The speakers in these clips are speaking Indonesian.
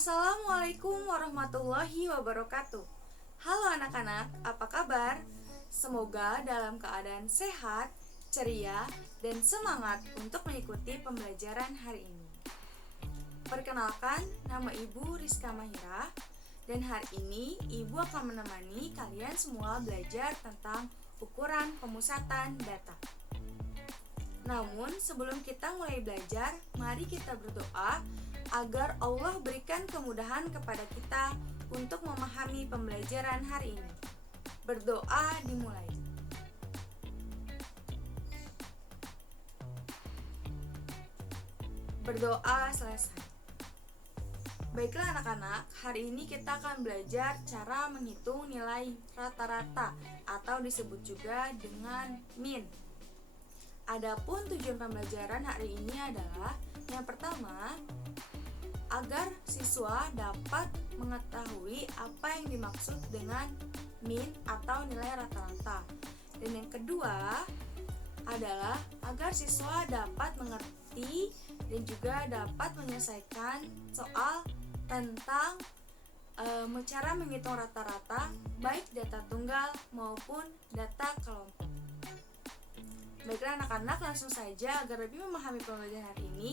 Assalamualaikum warahmatullahi wabarakatuh. Halo anak-anak, apa kabar? Semoga dalam keadaan sehat, ceria, dan semangat untuk mengikuti pembelajaran hari ini. Perkenalkan, nama Ibu Rizka Mahira, dan hari ini Ibu akan menemani kalian semua belajar tentang ukuran pemusatan data. Namun, sebelum kita mulai belajar, mari kita berdoa agar Allah berikan kemudahan kepada kita untuk memahami pembelajaran hari ini. Berdoa dimulai. Berdoa selesai. Baiklah anak-anak, hari ini kita akan belajar cara menghitung nilai rata-rata atau disebut juga dengan min. Adapun tujuan pembelajaran hari ini adalah yang pertama, agar siswa dapat mengetahui apa yang dimaksud dengan min atau nilai rata-rata. Dan yang kedua adalah agar siswa dapat mengerti dan juga dapat menyelesaikan soal tentang cara menghitung rata-rata baik data tunggal maupun data kelompok. Baiklah anak-anak, langsung saja agar lebih memahami pembelajaran hari ini,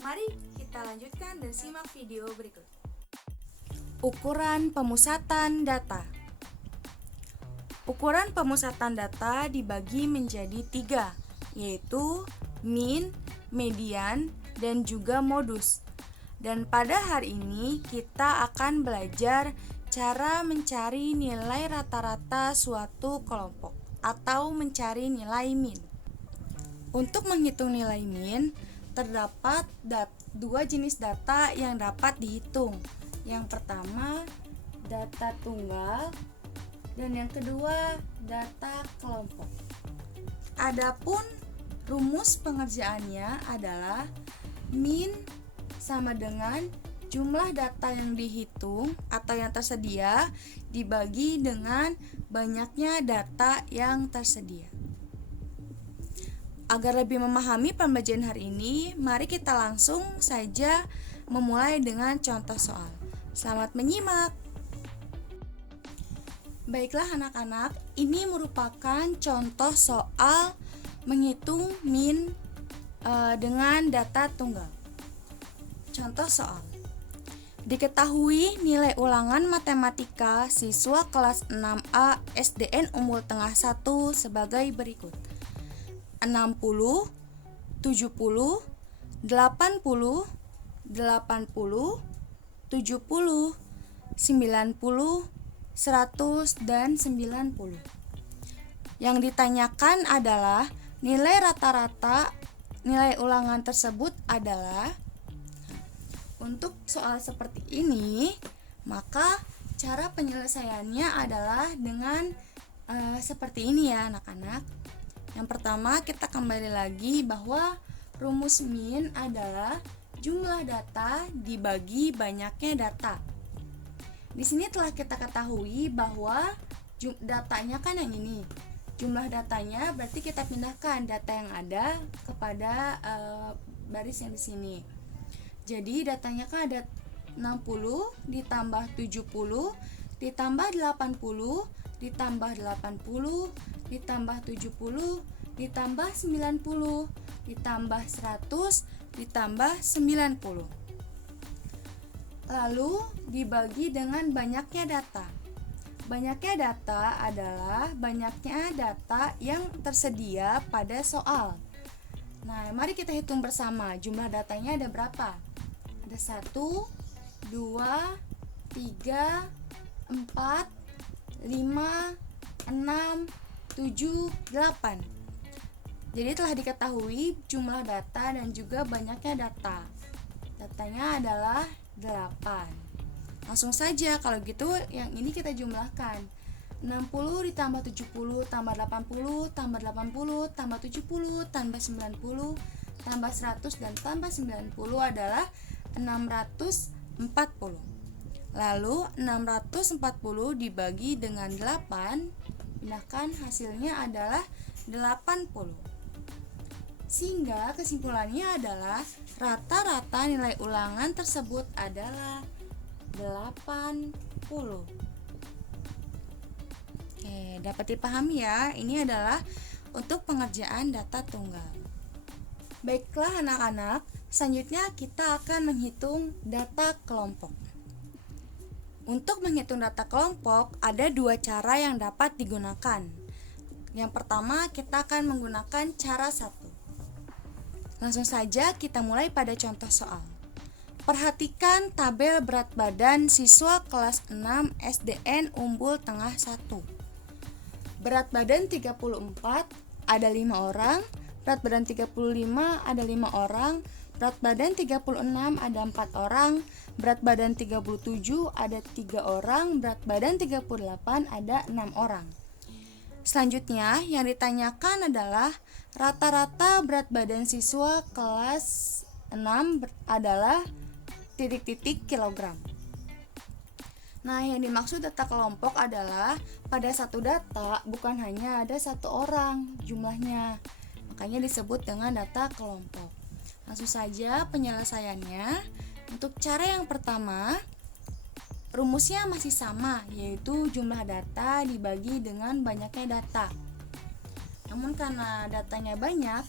mari kita lanjutkan dan simak video berikut. Ukuran pemusatan data. Ukuran pemusatan data dibagi menjadi 3, yaitu min, median, dan juga modus. Dan pada hari ini kita akan belajar cara mencari nilai rata-rata suatu kelompok atau mencari nilai min. Untuk menghitung nilai min, terdapat dua jenis data yang dapat dihitung. Yang pertama, data tunggal, dan yang kedua, data kelompok. Adapun rumus pengerjaannya adalah min sama dengan jumlah data yang dihitung atau yang tersedia dibagi dengan banyaknya data yang tersedia. Agar lebih memahami pembelajaran hari ini, mari kita langsung saja memulai dengan contoh soal. Selamat menyimak. Baiklah anak-anak, ini merupakan contoh soal menghitung min dengan data tunggal. Contoh soal. Diketahui nilai ulangan matematika siswa kelas 6A SDN Umbul Tengah 1 sebagai berikut. 60, 70, 80, 80, 70, 90, 100, dan 90. Yang ditanyakan adalah nilai rata-rata nilai ulangan tersebut adalah. Untuk soal seperti ini, maka cara penyelesaiannya adalah dengan seperti ini ya anak-anak. Yang pertama, kita kembali lagi bahwa rumus min adalah jumlah data dibagi banyaknya data. Di sini telah kita ketahui bahwa datanya kan yang ini. Jumlah datanya berarti kita pindahkan data yang ada kepada baris yang di sini. Jadi datanya kan ada 60 ditambah 70 ditambah 80 ditambah 80 ditambah 70 ditambah 90 ditambah 100 ditambah 90. Lalu dibagi dengan banyaknya data. Banyaknya data adalah banyaknya data yang tersedia pada soal. Nah, mari kita hitung bersama jumlah datanya ada berapa. Ada 1, 2, 3, 4, 5, 6, 7, 8. Jadi telah diketahui jumlah data dan juga banyaknya data. Datanya adalah 8. Langsung saja kalau gitu yang ini kita jumlahkan. 60 ditambah 70 tambah 80 tambah 80 tambah 70 tambah 90 tambah 100 dan tambah 90 adalah 640. Lalu 640 dibagi dengan 8, pindahkan hasilnya adalah 80. Sehingga kesimpulannya adalah rata-rata nilai ulangan tersebut adalah 80. Oke, dapat dipahami ya. Ini adalah untuk pengerjaan data tunggal. Baiklah anak-anak, selanjutnya kita akan menghitung data kelompok. Untuk menghitung data kelompok, ada dua cara yang dapat digunakan. Yang pertama, kita akan menggunakan cara 1. Langsung saja kita mulai pada contoh soal. Perhatikan tabel berat badan siswa kelas 6 SDN Umbul Tengah 1. Berat badan 34, ada 5 orang. Berat badan 35, ada 5 orang. Berat badan 36, ada 4 orang. Berat badan 37, ada 3 orang. Berat badan 38, ada 6 orang. Selanjutnya, yang ditanyakan adalah rata-rata berat badan siswa kelas 6 adalah titik-titik kilogram. Nah, yang dimaksud data kelompok adalah pada satu data bukan hanya ada satu orang jumlahnya. Makanya disebut dengan data kelompok. Langsung saja penyelesaiannya. Untuk cara yang pertama, rumusnya masih sama, yaitu jumlah data dibagi dengan banyaknya data. Namun karena datanya banyak,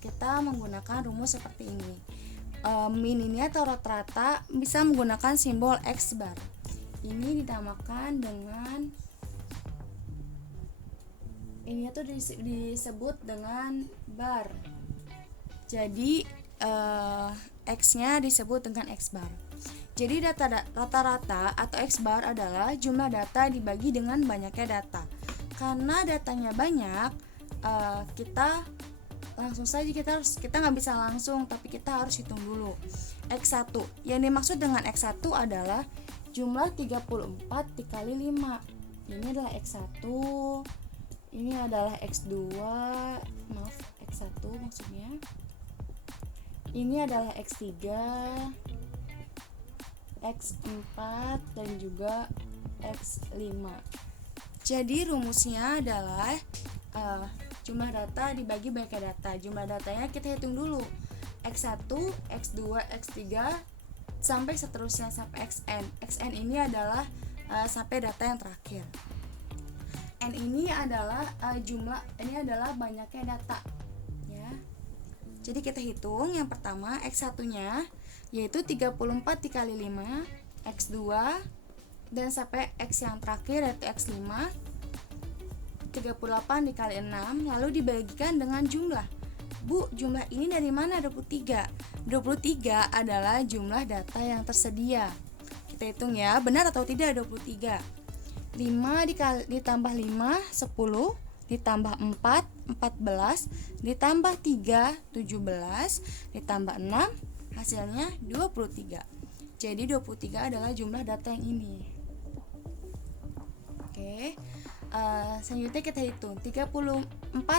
kita menggunakan rumus seperti ini. Min ini atau rata-rata bisa menggunakan simbol X bar. Ini dinamakan dengan disebut dengan bar. Jadi X-nya disebut dengan X bar. Jadi rata-rata atau X bar adalah jumlah data dibagi dengan banyaknya data. Karena datanya banyak, kita langsung saja kita nggak bisa langsung, tapi kita harus hitung dulu. X1. Yang dimaksud dengan X1 adalah jumlah 34 dikali 5. Ini adalah X1. Ini adalah X2. Maaf, X1 maksudnya. Ini adalah X3, X4, dan juga X5. Jadi rumusnya adalah jumlah data dibagi banyaknya data. Jumlah datanya kita hitung dulu. X1, X2, X3 sampai seterusnya sampai Xn. Xn ini adalah sampai data yang terakhir. N ini adalah ini adalah banyaknya data. Jadi kita hitung yang pertama X1-nya yaitu 34 dikali 5, X2 dan sampai X yang terakhir yaitu X5 38 dikali 6 lalu dibagikan dengan jumlah. Bu, jumlah ini dari mana? 23. 23 adalah jumlah data yang tersedia. Kita hitung ya, benar atau tidak 23. 5 ditambah 5 10, ditambah 4 14, ditambah 3 17, ditambah 6 hasilnya 23. Jadi 23 adalah jumlah data yang ini. Oke. Selanjutnya kita hitung 34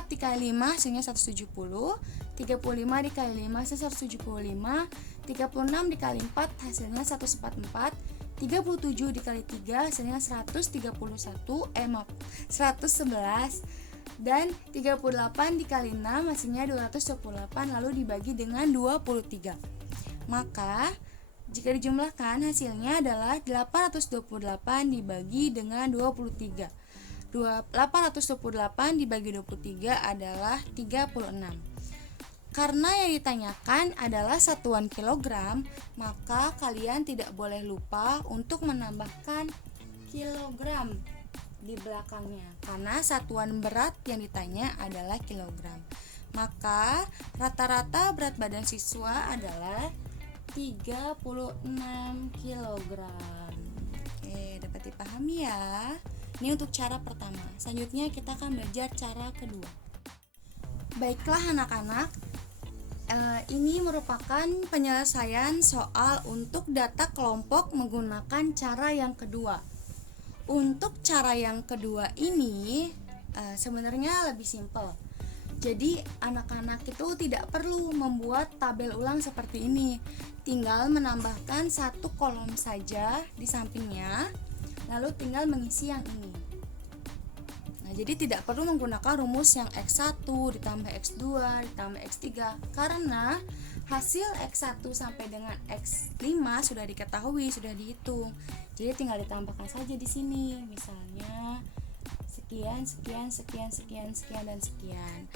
dikali 5 hasilnya 170, 35 dikali 5 hasilnya 175, 36 dikali 4 hasilnya 144, 37 dikali 3 hasilnya 111 dan 38 dikali 6 hasilnya 228 lalu dibagi dengan 23. Maka jika dijumlahkan hasilnya adalah 828 dibagi dengan 23. 828 dibagi 23 adalah 36. Karena yang ditanyakan adalah satuan kilogram, maka kalian tidak boleh lupa untuk menambahkan kilogram di belakangnya. Karena satuan berat yang ditanya adalah kilogram. Maka rata-rata berat badan siswa adalah 36 kilogram. Oke, dapat dipahami ya. Ini untuk cara pertama. Selanjutnya kita akan belajar cara kedua. Baiklah anak-anak, ini merupakan penyelesaian soal untuk data kelompok menggunakan cara yang kedua. Untuk cara yang kedua ini sebenarnya lebih simpel. Jadi anak-anak itu tidak perlu membuat tabel ulang seperti ini. Tinggal menambahkan satu kolom saja di sampingnya, lalu tinggal mengisi yang ini. Nah, jadi tidak perlu menggunakan rumus yang X1 ditambah X2 ditambah X3 karena hasil X1 sampai dengan X5 sudah diketahui, sudah dihitung. Jadi tinggal ditambahkan saja di sini. Misalnya sekian, sekian, sekian, sekian, sekian, dan sekian.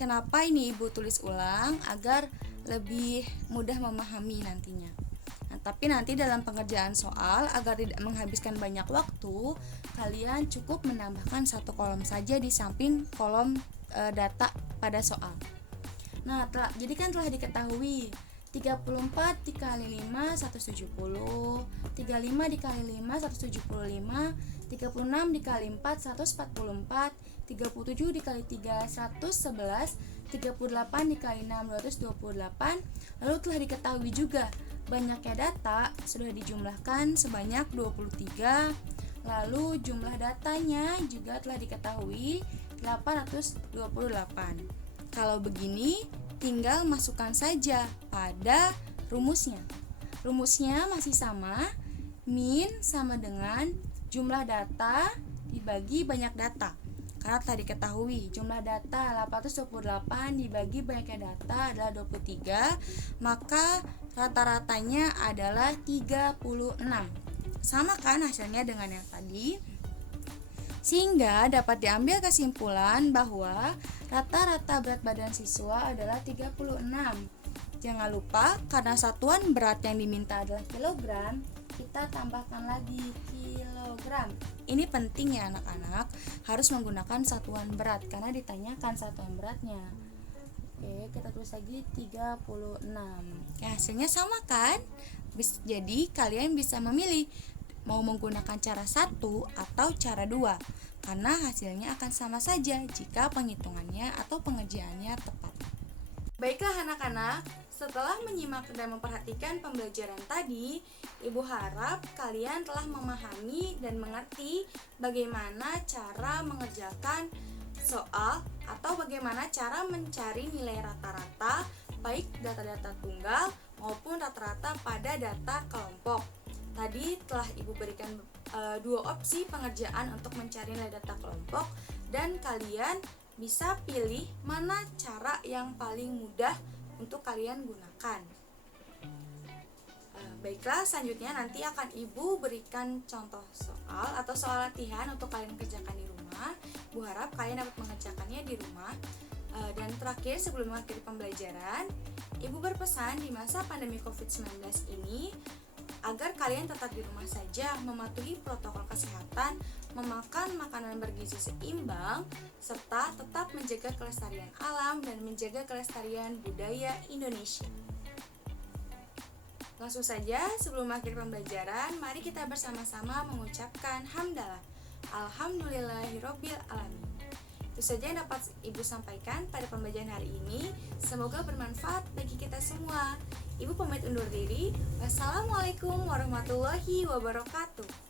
Kenapa ini Ibu tulis ulang? Agar lebih mudah memahami nantinya. Nah, tapi nanti dalam pengerjaan soal, agar tidak menghabiskan banyak waktu, kalian cukup menambahkan satu kolom saja di samping kolom data pada soal. Nah, jadi kan telah diketahui 34 dikali 5 170, 35 dikali 5 175, 36 dikali 4 144, 37 dikali 3 111, 38 dikali 6 228. Lalu telah diketahui juga banyaknya data sudah dijumlahkan sebanyak 23. Lalu jumlah datanya juga telah diketahui 828. Kalau begini, tinggal masukkan saja pada rumusnya. Rumusnya masih sama, min sama dengan jumlah data dibagi banyak data. Karena telah diketahui jumlah data 828 dibagi banyaknya data adalah 23, maka rata-ratanya adalah 36. Sama kan hasilnya dengan yang tadi? Sehingga dapat diambil kesimpulan bahwa rata-rata berat badan siswa adalah 36. Jangan lupa, karena satuan berat yang diminta adalah kilogram, kita tambahkan lagi kilogram. Ini penting ya anak-anak, harus menggunakan satuan berat karena ditanyakan satuan beratnya. Oke, kita tulis lagi 36. Ya, hasilnya sama kan? Jadi kalian bisa memilih mau menggunakan cara 1 atau cara 2, karena hasilnya akan sama saja jika penghitungannya atau pengerjaannya tepat. Baiklah anak-anak, setelah menyimak dan memperhatikan pembelajaran tadi, Ibu harap kalian telah memahami dan mengerti bagaimana cara mengerjakan soal atau bagaimana cara mencari nilai rata-rata baik data-data tunggal maupun rata-rata pada data kelompok. Tadi telah Ibu berikan dua opsi pengerjaan untuk mencari nilai data kelompok, dan kalian bisa pilih mana cara yang paling mudah untuk kalian gunakan. Baiklah, selanjutnya nanti akan Ibu berikan contoh soal atau soal latihan untuk kalian kerjakan di rumah. Bu harap kalian dapat mengerjakannya di rumah. Dan terakhir, sebelum mengakhiri pembelajaran, Ibu berpesan di masa pandemi COVID-19 ini agar kalian tetap di rumah saja, mematuhi protokol kesehatan, memakan makanan bergizi seimbang, serta tetap menjaga kelestarian alam dan menjaga kelestarian budaya Indonesia. Langsung saja, sebelum mengakhiri pembelajaran, mari kita bersama-sama mengucapkan hamdalah. Alhamdulillahirobbil alamin. Itu saja yang dapat Ibu sampaikan pada pembelajaran hari ini. Semoga bermanfaat bagi kita semua. Ibu pamit undur diri. Wassalamualaikum warahmatullahi wabarakatuh.